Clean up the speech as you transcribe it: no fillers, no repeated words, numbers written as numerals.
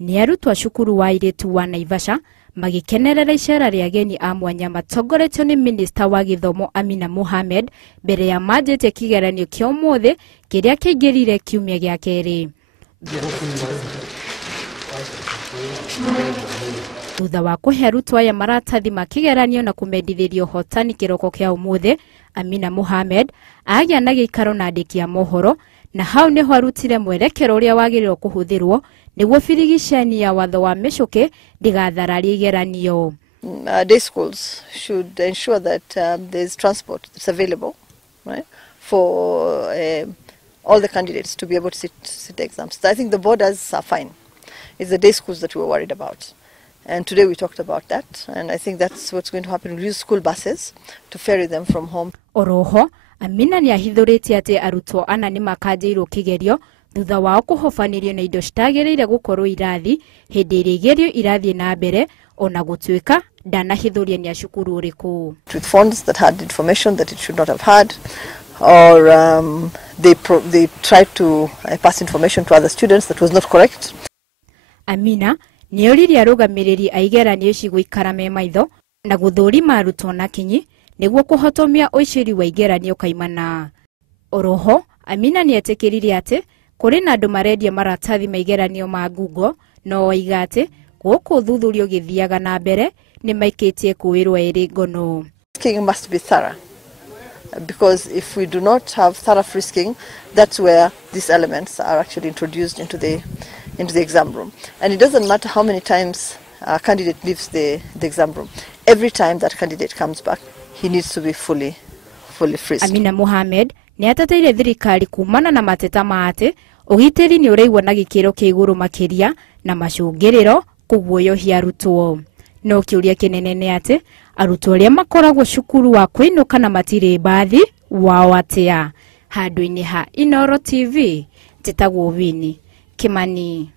Ni Arutwo cukuru wa airĩtu wa Naivasha magikenerera icera rĩa ageni a mwanya matongoretio ni Minister wa Githomo Amina Mohammed mbere ya manjĩtie kigeranio kĩa ũmũthĩ kĩrĩa kĩingĩrire kiumia gĩa kerĩ. Thutha wa kũhe arutwo aya maratathi ma kigeranio na kũmendithĩrio hotani kĩroko kĩa ũmũthĩ, Amina Mohammed agĩa na gĩikaro na andĩki a mohoro, na hau nĩho arutire mwerekero ũrĩa wagĩrĩirwo kũhũthĩrwo nĩguo birigiceni ya watho wa mĩcũke ndĩgathararie igeranio. Day schools should ensure that there's transport that's available, right, for all the candidates to be able to sit the exams. So I think the borders are fine. It's the day schools that we're worried about. And today we talked about that, and I think that's what's going to happen. We'll use school buses to ferry them from home. Oroho, Amina ni ahithũrĩtie atĩ arutwo ana nimakanjiirwo kigerio thutha wao kũhobanirio na indo citagĩrĩire gũkorwo irathi hĩndĩ ĩrĩa igerio irathiĩ na mbere, ona gũtuĩka ndanahithũria ni acukuru ũrĩkũ. With phones that had information that it should not have had, or they tried to pass information to other students that was not correct. Amina ni oririe arũgamĩrĩri a igeranio ici gũikara me maitho na gũthũrima arutwo na kinyi nĩguo kũhotomia ũicĩri wa igeranio kaimana. Oroho, Amina ni etĩkĩrire atĩ kũrĩ na andũ marendia maratathi ma igeranio ma Google, no oiga atĩ gũkũ thuthurio gĩthiaga na mbere nĩ maikĩtie kũĩrwo ĩrĩ ngono. Frisking must be thorough, because if we do not have thorough frisking, that's where these elements are actually introduced into the exam room. And it doesn't matter how many times a candidate leaves the exam room. Every time that candidate comes back, he needs to be fully frisked. Amina Mohammed ni atateire thirikari kumana na mateta ma atĩ ũgitĩri ni ũraigwo na gĩkĩro kĩa igũrũ makĩria na macũngĩrĩro kũguoyohia arutwo. No kĩũria kĩnene nĩ atĩ arutwo arĩa makoragwo cukuru wa kwĩnuka na matirĩ mbathi wao atĩa. Handũ-inĩ ha Inooro TV, njĩtagwo Winnie Kimani.